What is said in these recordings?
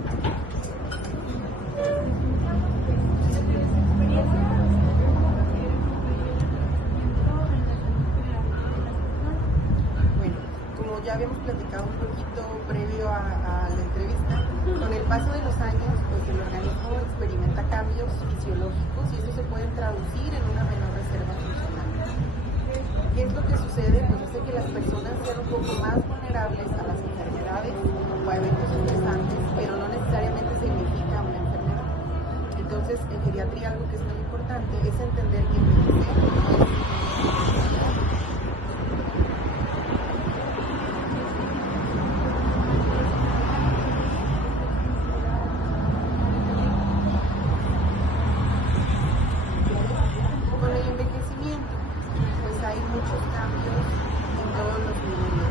Bueno, como ya habíamos platicado un poquito previo a la entrevista, con el paso de los años, pues el organismo experimenta cambios fisiológicos y eso se puede traducir en una menor reserva funcional. ¿Qué es lo que sucede? Pues hace que las personas sean un poco más vulnerables a las enfermedades o a eventos estresantes, pero no necesariamente significa una enfermedad. Entonces, en geriatría algo que es muy importante es entender que envejecer no es hay muchos cambios en todos los niveles.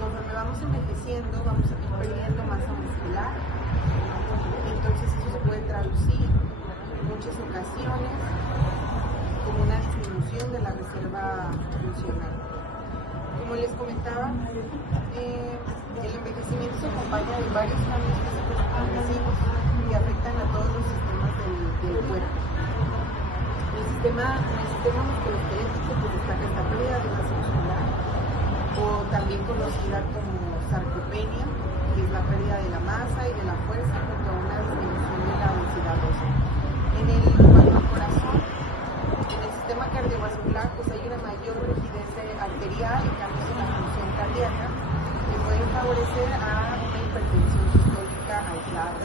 Conforme vamos envejeciendo, vamos a ir perdiendo masa muscular. Entonces eso se puede traducir en muchas ocasiones como una disminución de la reserva funcional. Como les comentaba, el envejecimiento se acompaña de varios cambios físicos progresivos que afectan a todos los sistemas del cuerpo. En el sistema musculoesquelético pues destaca esta pérdida de masa muscular, o también conocida como sarcopenia, que es la pérdida de la masa y de la fuerza junto a una disminución de la densidad ósea. Cuanto al corazón, en el sistema cardiovascular pues hay una mayor rigidez arterial y cambios en la función cardíaca que pueden favorecer a una hipertensión sistólica aislada.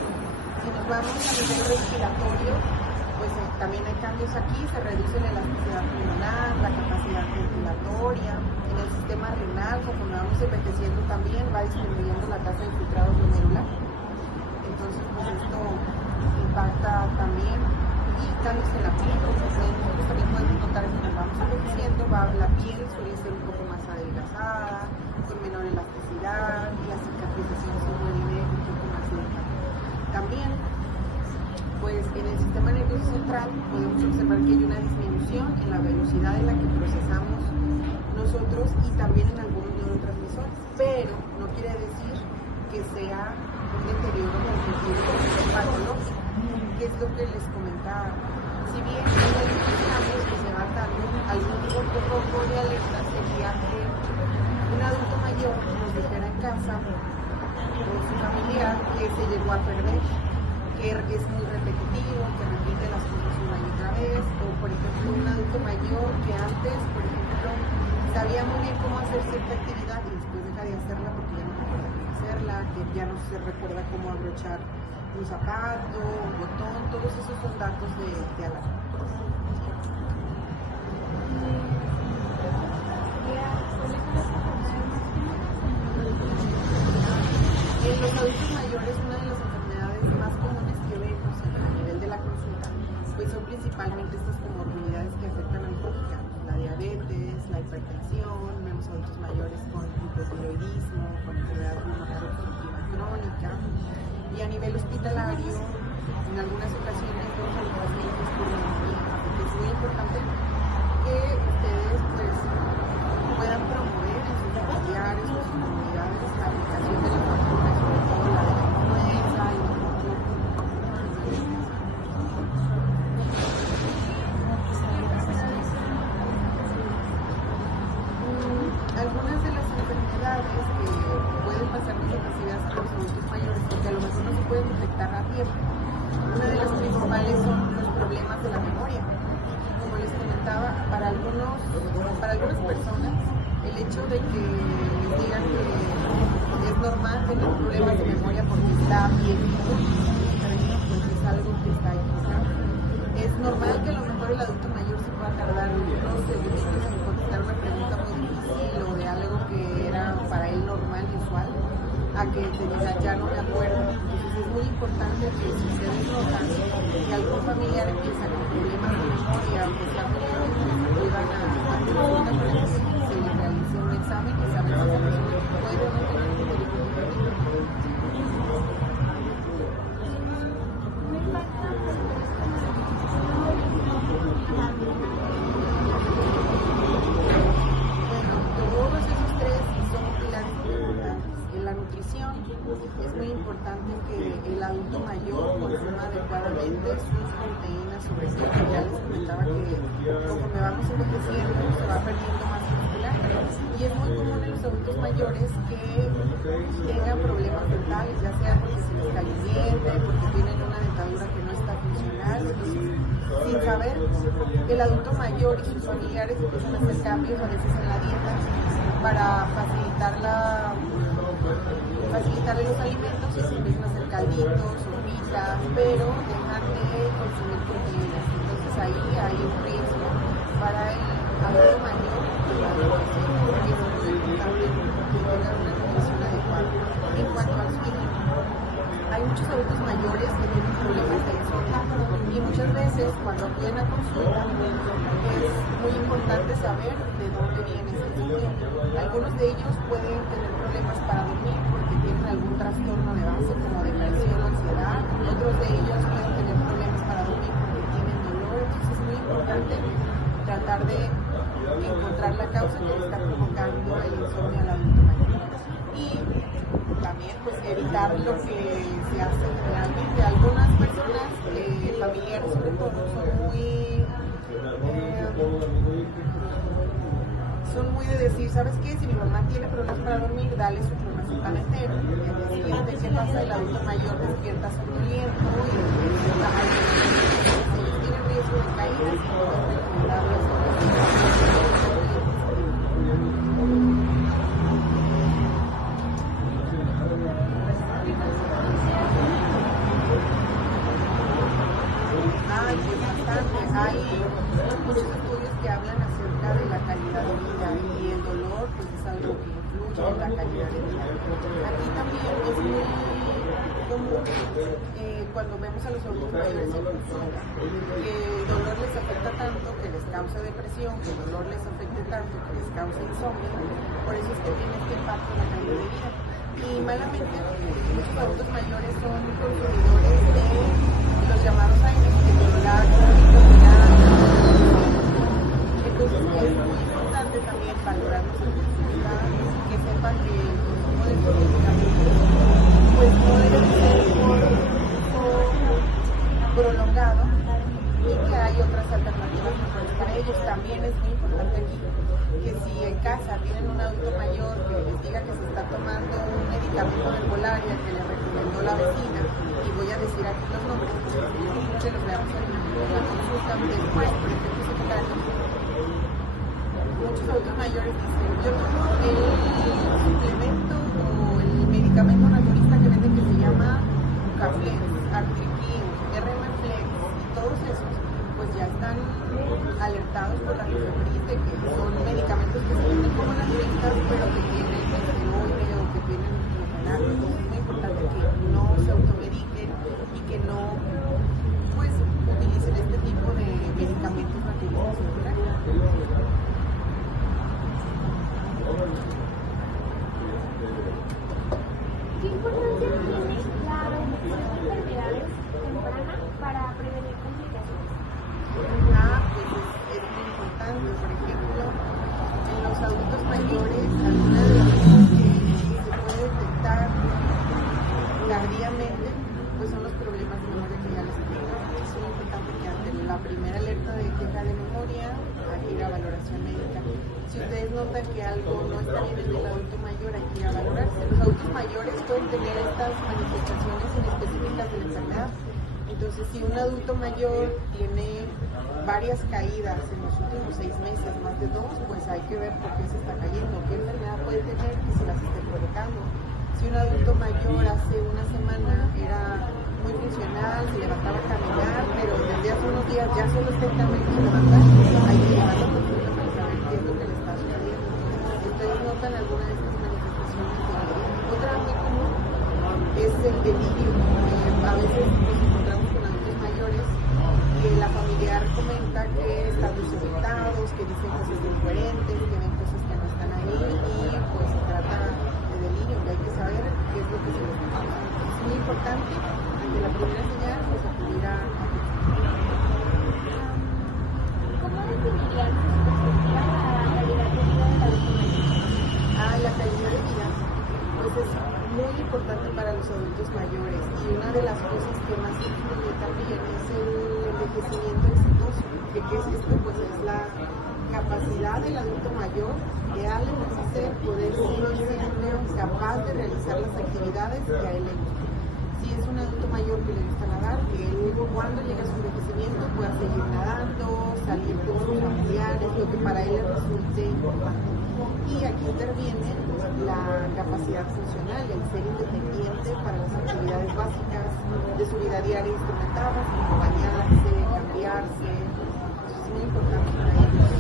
Si nos vamos a nivel respiratorio, pues también hay cambios aquí, se reduce la elasticidad pulmonar, la capacidad ventilatoria. En el sistema renal, conforme vamos envejeciendo también, va disminuyendo la tasa de filtrado glomerular. Entonces, pues esto impacta también. Y cambios en la piel, nosotros también podemos notar que cuando vamos envejeciendo, la piel suele ser un poco más adelgazada, con menor elasticidad, y la cicatrización se vuelve un poco más lenta. También, pues en el sistema nervioso central podemos observar que hay una disminución en la velocidad en la que procesamos nosotros y también en algunos neurotransmisores, pero no quiere decir que sea un deterioro patológico, que es lo que les comentaba. Si bien hay algunos cambios que se van dando, algún poco de alerta sería que un adulto mayor nos dijera en casa o su familiar que se llegó a perder, que es muy repetitivo, que repite las cosas una y otra vez, o por ejemplo un adulto mayor que antes, por ejemplo, sabía muy bien cómo hacer cierta actividad y después deja de hacerla porque ya no recuerda cómo hacerla, que ya no se recuerda cómo abrochar un zapato, un botón, todos esos son datos de alarma. En los adultos mayores, una de las enfermedades más comunes que vemos a nivel de la consulta, pues son principalmente estas comorbilidades que afectan al mexicano, la diabetes, la hipertensión, vemos adultos mayores con hipotiroidismo, con enfermedad pulmonar obstructiva crónica, y a nivel hospitalario, en algunas ocasiones vemos a los pacientes con neumonía. Es muy importante que ustedes pues puedan promover en sus familiares o sus comunidades la aplicación de la vacuna, sobre todo la de la influenza y algunas de las enfermedades que pueden pasar desapercibidas a los adultos mayores porque a lo mejor no se pueden detectar a tiempo. Una de las principales son los problemas de la memoria. Como les comentaba, para algunas personas el hecho de que les digan que es normal tener problemas de memoria porque está viejito, pues es algo que está equivocado. Es normal que a lo mejor el adulto mayor se pueda tardar unos segundos en contestar una pregunta muy difícil o de algo que era para él normal y usual, a que te diga ya no me acuerdo. Entonces es muy importante que si ustedes notan que algún familiar empieza con problemas de memoria o que está muy joven, pues acudan a consulta para que se le realice un examen y saber si esa persona puede o no tener un delito cognitivo. Bueno, todos esos tres son pilares importantes. En la nutrición Es muy importante que el adulto mayor consuma adecuadamente sus proteínas, sobre todo ya les comentaba que conforme vamos envejeciendo se va perdiendo masa muscular y es muy común en los adultos mayores que tengan problemas dentales, ya sea porque se les cae un diente, porque tienen una dentadura que no está funcional, sin saber, el adulto mayor y sus familiares empiezan a hacer cambios a veces en la dieta para facilitarle los alimentos y se empiezan a hacer calditos, sopitas, pero dejan de consumir proteínas. Entonces ahí hay un riesgo para el adulto mayor porque es muy importante que tenga una nutrición adecuada. En cuanto al sueño, hay muchos adultos mayores que tienen problemas de insomnio y muchas veces cuando acuden a consulta es muy importante saber de dónde viene ese insomnio. Algunos de ellos pueden tener problemas para dormir porque tienen algún trastorno de base como depresión o ansiedad. Otros de ellos pueden tener problemas para dormir porque tienen dolor. Entonces es muy importante tratar de encontrar la causa que está provocando el insomnio al adulto mayor. Y también pues evitar lo que se hace generalmente. Algunas personas, familiares sobre todo, son muy de decir, ¿sabes qué? Si mi mamá tiene problemas para dormir, dale su clonazepam entero. El día siguiente, ¿qué pasa? El adulto mayor despierta somnoliento y tiene riesgo de caídas y poder recomendarles. Hay muchos estudios que hablan acerca de la calidad de vida y el dolor pues es algo que influye en la calidad de vida. Aquí también es muy común cuando vemos a los adultos mayores en consulta que el dolor les afecta tanto que les causa depresión, que el dolor les afecte tanto que les causa insomnio, por eso es que tiene este impacto en la calidad de vida. Y malamente muchos adultos mayores son consumidores de los llamados AINES, que entonces es muy importante también valorar los consultas, que sepan que el consumo de estos medicamentos pues no debe ser prolongado y que hay otras alternativas mejores para ellos. También es muy importante aquí que si en casa tienen un adulto mayor que les diga que se está tomando un medicamento de herbolaria que le recomendó la vecina, y voy a decir aquí los nombres, se los veamos en la consulta después, por ejemplo, secundario. Muchos adultos mayores dicen, yo tomo el suplemento o el medicamento naturista que venden que se llama Caflex, Artriquín, RMFlex y todos esos, pues ya están alertados por la Cofepris de que son medicamentos que se venden como naturistas, pero que tienen esteroide o que tienen diclofenac. Entonces es muy importante que no se automediquen y que no pues utilicen este tipo de medicamentos naturistas. ¿Qué importancia tiene la detección de enfermedades tempranas para prevenir complicaciones? Pues es muy importante. Por ejemplo, en los adultos mayores, algunas de las cosas que se puede detectar tardíamente pues son los problemas de memoria que ya les digo. Es muy importante que ante la primera alerta de queja de memoria hay que ir a valoración médica. Si ustedes notan que algo no está bien en el adulto mayor, hay que ir a valorarse. Los adultos mayores pueden tener estas manifestaciones inespecíficas de la enfermedad. Entonces, si un adulto mayor tiene varias caídas en los últimos 6 meses, más de 2, pues hay que ver por qué se está cayendo, qué enfermedad puede tener que se las esté provocando. Si un adulto mayor hace una semana era muy funcional, se levantaba a caminar, pero desde hace unos días ya solo está intentando levantar, hay que llevarlo a consulta para saber qué es lo que le está sucediendo. ¿Ustedes notan alguna de estas manifestaciones? Otra muy común es el delirio. A veces nos encontramos con adultos mayores que la familiar comenta que están desorientados, que dicen cosas incoherentes, que ven cosas que no están ahí y pues se trata de delirio y hay que saber qué es lo que se les está pasando. Es muy importante ante la primera señal pues acudir a ¿Cómo definirían sus perspectivas la calidad de vida del adulto mayor? la calidad de vida pues es muy importante para los adultos mayores y una de las cosas que más influye también es el envejecimiento exitoso. ¿Qué es esto? Pues es la capacidad del adulto mayor de al envejecer poder seguir siendo capaz de realizar las actividades que a él le gustan. Si es un adulto mayor que le gusta nadar, que él cuando llega a su envejecimiento pueda seguir nadando, salir con sus familiares, lo que para él le resulte importante. Y aquí interviene la capacidad funcional, el ser independiente para las actividades básicas de su vida diaria instrumentadas, como bañarse, cambiarse. Eso es muy importante para ellos.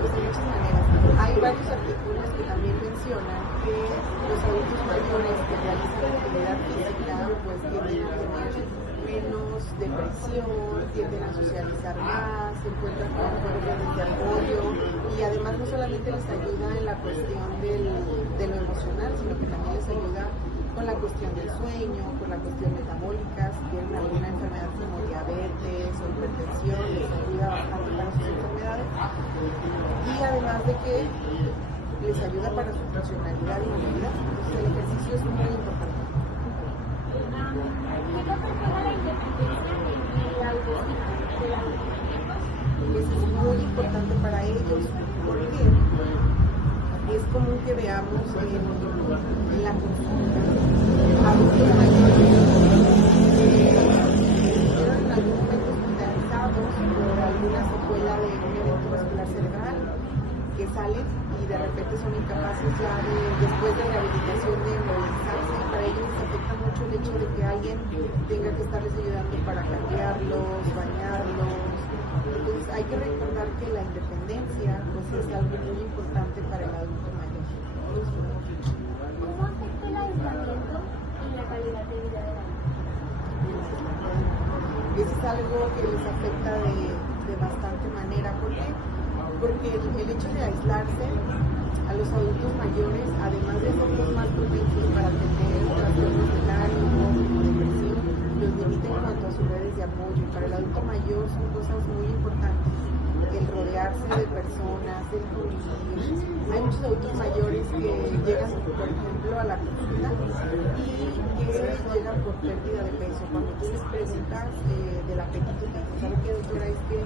Pues de muchas maneras. Hay varios artículos que también mencionan que los adultos mayores que realizan actividad física pues tienden a tener menos depresión, tienden a socializar más, se encuentran con redes de apoyo y además no solamente les ayuda en la cuestión de lo emocional, sino que también les ayuda con la cuestión del sueño, con la cuestión metabólica, si tienen alguna enfermedad como diabetes o hipertensión, les ayuda bastante para sus enfermedades y además de que les ayuda para su funcionalidad y movilidad. Entonces el ejercicio es muy importante. Pues es muy importante para ellos porque es común que veamos en la consulta adultos mayores que estuvieron en algún momento hospitalizados por alguna secuela de un evento vascular cerebral, que salen y de repente son incapaces ya después de rehabilitación de movilizarse. Para ellos les afecta mucho el hecho de que alguien tenga que estarles ayudando para cambiarlos, bañarlos. Entonces hay que recordar que la independencia pues, es algo muy importante para el adulto mayor. ¿Cómo afecta el aislamiento en la calidad de vida del adulto? Eso es algo que les afecta de bastante manera. ¿Por qué? Porque el hecho de aislarse a los adultos mayores, además de hacerlos más propensos para tener trastornos del ánimo, depresión, los limita en cuanto a sus redes de apoyo. Para el adulto mayor son cosas muy importantes. El rodearse de personas, el convivir. Hay muchos adultos mayores que llegan, por ejemplo, a la consulta y que llegan por pérdida de peso. Cuando tú les preguntas del apetito, te dicen, ¿sabe qué, doctora? Es que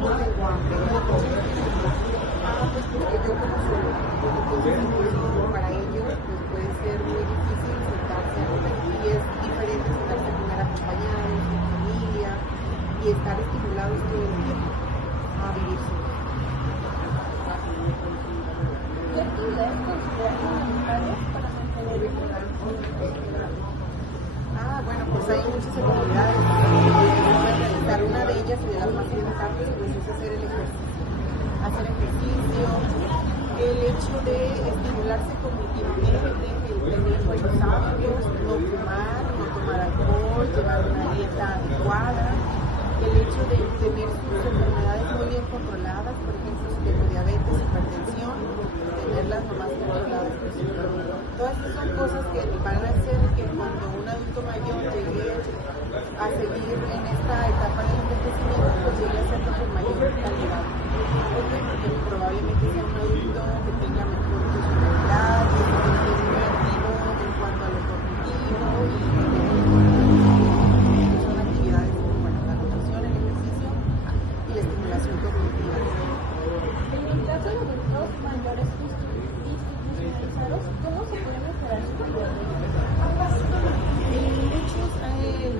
no tengo hambre. Pues porque yo como solo. Entonces, incluso para ellos pues puede ser muy difícil sentarse a comer. Y es diferente sentarse a comer acompañados, con familia, y estar estimulados todo el tiempo a vivir solos. ¿Qué actividades consideran fundamentales para mantener el Bueno, pues hay muchas actividades que pueden realizar. Una de ellas y de las más importantes pues, es hacer el ejercicio. Hacer ejercicio, el hecho de estimularse cognitivamente, el tener buenos hábitos, no fumar, no tomar alcohol, llevar una dieta adecuada, el hecho de tener sus enfermedades muy bien controladas, por ejemplo, si tengo diabetes, hipertensión, tenerlas lo más controladas posible. Todas estas son cosas que van a hacer que cuando un adulto mayor llegue a seguir en esta etapa del envejecimiento, pues llegue a hacerlo con mayor calidad. Porque probablemente sea un adulto que tenga mejor funcionalidad, que esté muy activo en cuanto a lo cognitivo y son actividades como la nutrición, el ejercicio y la estimulación cognitiva. En el caso de adultos mayores institucionalizados, ¿cómo se puede mejorar su calidad de vida? En muchos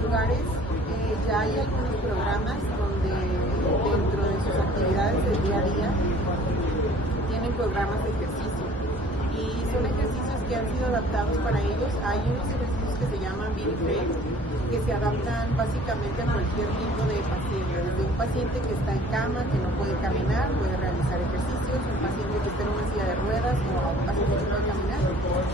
lugares ya hay algunos programas donde dentro de sus actividades del día a día tienen programas de ejercicio y son ejercicios que han sido adaptados para ellos. Hay unos ejercicios que se llaman Being que se adaptan básicamente a cualquier tipo de paciente, desde un paciente que está en cama, que no puede caminar, puede realizar ejercicios, un paciente que está en una silla de ruedas o un paciente que puede caminar.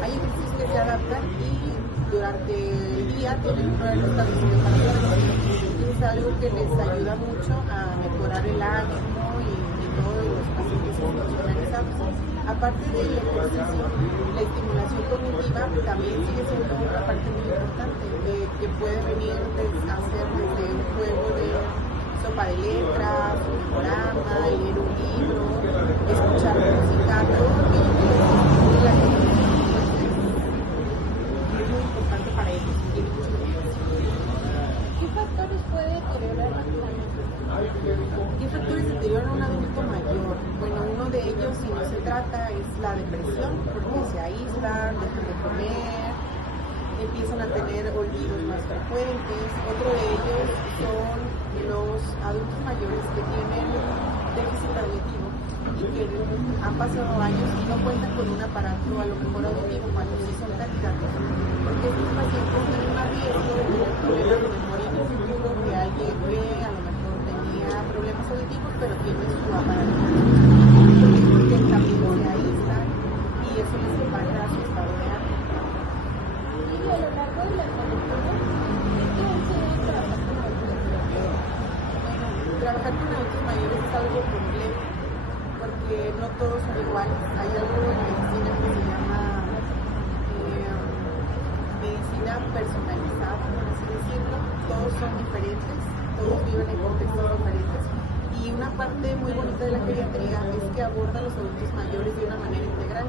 Hay ejercicios que se adaptan y durante el día tienen un horario establecido para ellos. Es algo que les ayuda mucho a mejorar el ánimo y todos los pacientes institucionalizados. Aparte del ejercicio, la estimulación cognitiva también sigue siendo otra parte muy importante que puede venir a hacer desde un juego de sopa de letras, un memorama, leer un libro, escuchar música, todo aquello que les estimule la creatividad. Es muy importante para ellos. ¿Qué factores puede deteriorar la salud? ¿Qué factores deterioran a un adulto mayor? Bueno, uno de ellos, si no se trata, es la depresión, porque se aíslan, dejan de comer, empiezan a tener olvidos más frecuentes. Otro de ellos son los adultos mayores que tienen déficit auditivo y que han pasado años y no cuentan con un aparato a lo mejor auditivo cuando sí son candidatos, porque estos pacientes tienen más riesgo de tener problemas de memoria en el futuro, que alguien ve, a lo mejor tenía problemas auditivos pero tiene su aparato porque también se aíslan y eso les impacta a su estado de ánimo. Y a lo largo de la trayectoria, ¿qué se debe trabajar con adultos mayores? Trabajar con adultos mayores es algo complejo porque no todos son iguales. Hay algo en medicina que se llama medicina personalizada, por así decirlo. Todos son diferentes, todos viven en contextos diferentes. Y una parte muy bonita de la geriatría es que aborda a los adultos mayores de una manera integral.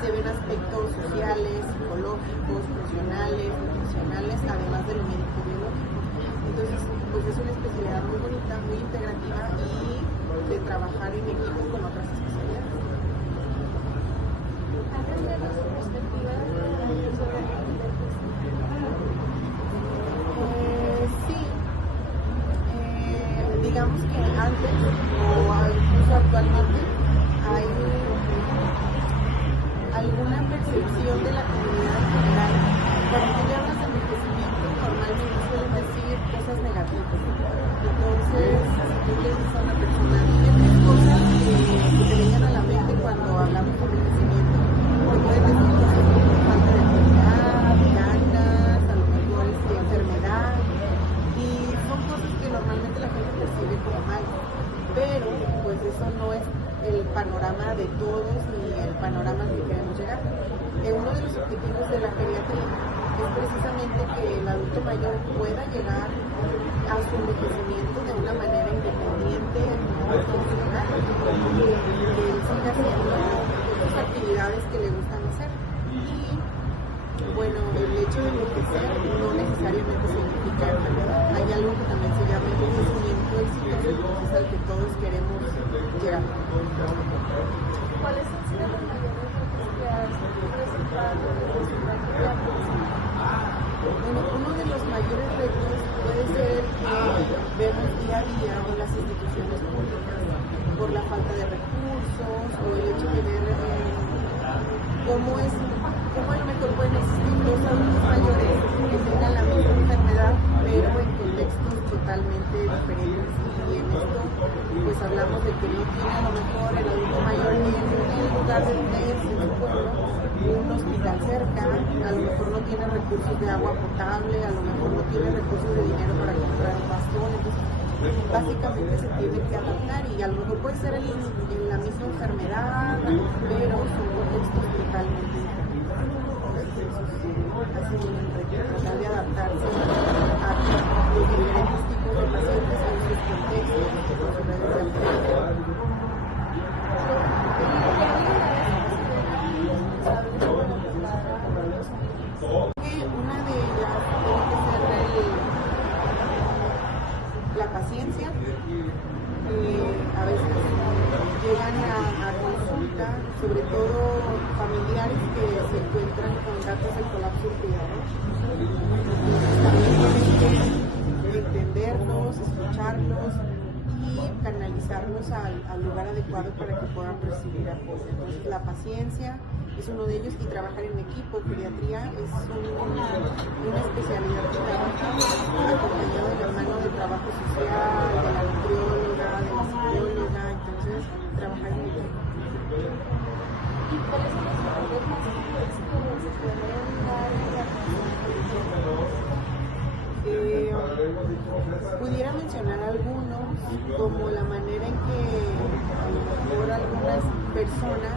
Se ven aspectos sociales, psicológicos, funcionales, nutricionales, además de lo médico-biológico. Entonces, pues es una especialidad muy bonita, muy integrativa y de trabajar en equipo con otras especialidades. ¿Han cambiado su perspectiva sobre la Sí, digamos que antes o incluso actualmente hay alguna percepción de la comunidad en general. Cuando tú le hablas de envejecimiento, normalmente suelen decir cosas negativas. Entonces, si tú le dices a una persona, dime tres cosas que te vengan a la mente cuando hablamos de envejecimiento, te pueden decir cosas como falta de actividad, ganas, a lo mejor enfermedad, y son cosas que normalmente la gente percibe como mal, pero pues eso no es el panorama de todos ni el panorama al que queremos llegar. Uno de los objetivos de la geriatría es precisamente que el adulto mayor pueda llegar a su envejecimiento de una manera independiente, funcional, que él siga haciendo esas actividades que le gustan hacer. Y bueno, el hecho de envejecer no necesariamente significa enfermedad. Hay algo que también se llama envejecimiento exitoso, que es al que todos queremos llegar. ¿Cuáles han sido los mayores retos que has presentado desde su práctica profesional? Bueno, uno de los mayores retos puede ser vemos día a día en las instituciones públicas por la falta de recursos o el hecho de ver cómo a lo mejor pueden existir dos adultos mayores que tengan la misma enfermedad pero en contextos totalmente diferentes. Y en esto pues hablamos de que no tiene a lo mejor el adulto mayor en el lugar de donde es, en su pueblo, un hospital cerca, a lo mejor no tiene recursos de agua potable, a lo mejor no tiene recursos de dinero para comprar un bastón. Entonces básicamente se tiene que adaptar y a lo mejor puede ser en la misma enfermedad, pero son contextos totalmente diferentes. Ha sido un reto tratar de adaptarse a los diferentes tipos de pacientes, a sus contextos, a sus redes de apoyo. Una de ellas tiene que ser la paciencia. A veces llegan a consulta, sobre todo familiares que se encuentran con datos de colapso del cuidador. Entonces también tienen que entenderlos, escucharlos y canalizarlos al lugar adecuado para que puedan recibir apoyo. Entonces la paciencia es uno de ellos y trabajar en equipo. Geriatría es una especialidad que trabaja acompañado de la mano de trabajo social, de la nutrióloga, de la psicóloga, entonces trabajar en equipo. ¿Y cuáles son los factores más comunes que se pueden dar en la pudiera mencionar algunos, como la manera en que a lo mejor algunas personas,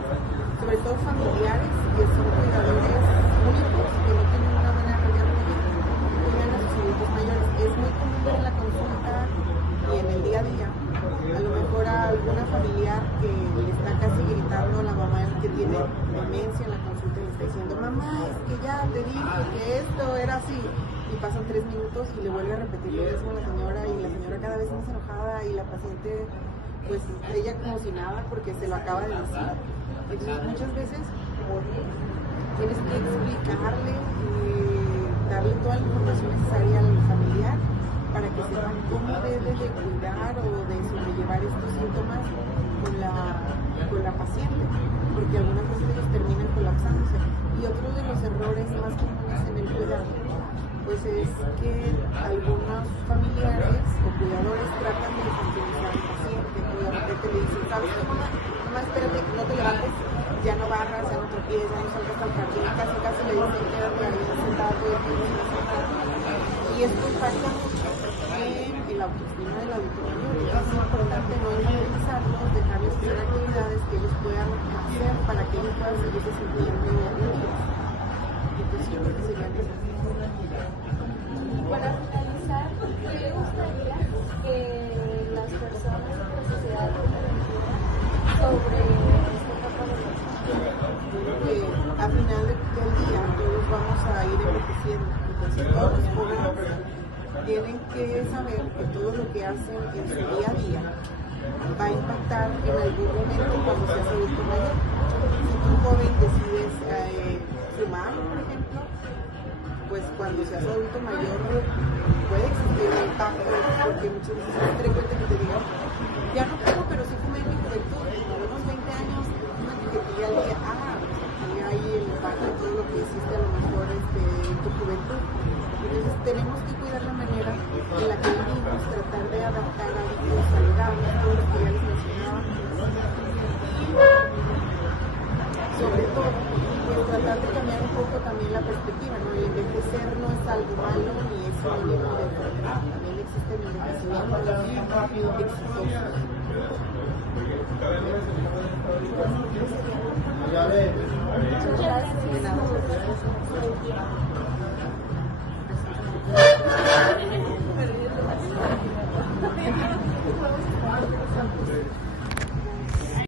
sobre todo familiares, que son cuidadores únicos, que no tienen una buena relación con ellos, cuidan a sus adultos mayores. Es muy común ver en la consulta y en el día día a día. A lo mejor a alguna familiar que le está casi gritando a la mamá que tiene demencia en la consulta y le está diciendo, mamá, es que ya te dije que esto era así. Y pasan 3 minutos y le vuelve a repetir lo mismo a la señora y la señora cada vez más enojada y la paciente, pues ella como si nada porque se lo acaba de decir. Entonces muchas veces tienes que explicarle, darle toda la información necesaria al familiar para que sepan cómo debe de cuidar o de sobrellevar estos síntomas con la paciente, porque algunas veces ellos terminan colapsándose. Y otro de los errores más comunes en el cuidado, pues es que algunos familiares o cuidadores tratan de infantilizar al paciente, o de repente le dicen, ¿sabes qué, mamá? Mamá, espérate, no te levantes, ya no barras, ya no tropiezas, ya no salgas al jardín, casi le dicen, quédate ahí sentado todo el tiempo sin hacer nada. Y esto impacta mucho en el autoestima del adulto mayor. Es importante no infantilizarlos, dejarles hacer actividades que ellos puedan hacer para que ellos puedan seguirse sintiendo útiles. Entonces yo creo que sería interesante. Para finalizar, ¿qué le gustaría que las personas de la sociedad comprendieran sobre esta etapa de la Que al final del día todos vamos a ir envejeciendo, entonces todos los jóvenes tienen que saber que todo lo que hacen en su día a día va a impactar en algún momento cuando seas adulto mayor. Si tú joven decides fumar, por ejemplo, pues cuando seas adulto mayor puede existir un impacto, porque muchas veces es frecuente que te digan, ya no fumo, pero sí fumé en mi juventud, a unos 20 años, una etiquetilla al día, y hay el impacto de todo lo que hiciste a lo mejor en tu juventud. Entonces tenemos que cuidar la manera en la que vivimos, tratar de adaptar hábitos saludables, todo lo que ya les mencionaba, y sobre todo, pues tratar de cambiar un poco también la perspectiva, ¿no? El envejecer no es algo malo ni es sinónimo de enfermedad, también existe el envejecimiento exitoso. Muchas gracias. De nada. Gracias.